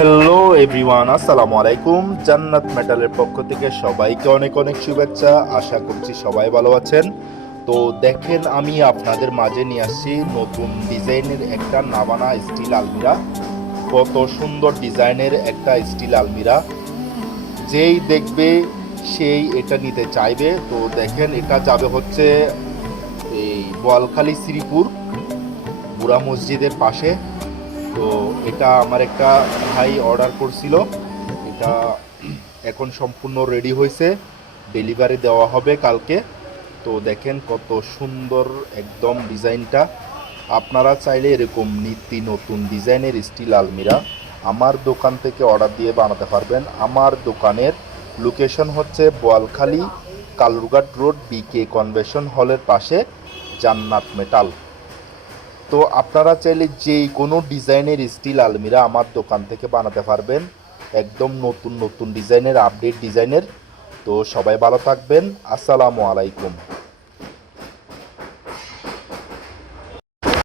Hello everyone, আসসালামু আলাইকুম। জান্নাত মেটালের পক্ষ থেকে সবাইকে অনেক অনেক শুভেচ্ছা। আশা করছি সবাই ভালো আছেন। তো দেখেন, আমি আপনাদের মাঝে নিয়ে আসছি নতুন ডিজাইনের একটা নাভানা স্টিল আলমিরা। কত সুন্দর ডিজাইনের একটা স্টিল আলমিরা, যেই দেখবে সেই এটা নিতে চাইবে। তো দেখেন, এটা যাবে হচ্ছে এই বোয়ালখালী শ্রীপুর বুড়া মসজিদের পাশে। তো এটা আমার একটা ভাই অর্ডার করছিল। এটা এখন সম্পূর্ণ রেডি হয়েছে, ডেলিভারি দেওয়া হবে কালকে। তো দেখেন কত সুন্দর একদম ডিজাইনটা। আপনারা চাইলে এরকম নিত্য নতুন ডিজাইনের স্টিল আলমিরা আমার দোকান থেকে অর্ডার দিয়ে বানাতে পারবেন। আমার দোকানের লোকেশন হচ্ছে বোয়ালখালী কালুরঘাট রোড, বিকে কনভেনশন হলের পাশে, জান্নাত মেটাল। তো আপনারা চাইলে যেই কোনো ডিজাইনের স্টিল আলমিরা আমার দোকান থেকে বানাতে পারবেন, একদম নতুন নতুন ডিজাইনের, আপডেট ডিজাইনের। তো সবাই ভালো থাকবেন। আসসালামু আলাইকুম।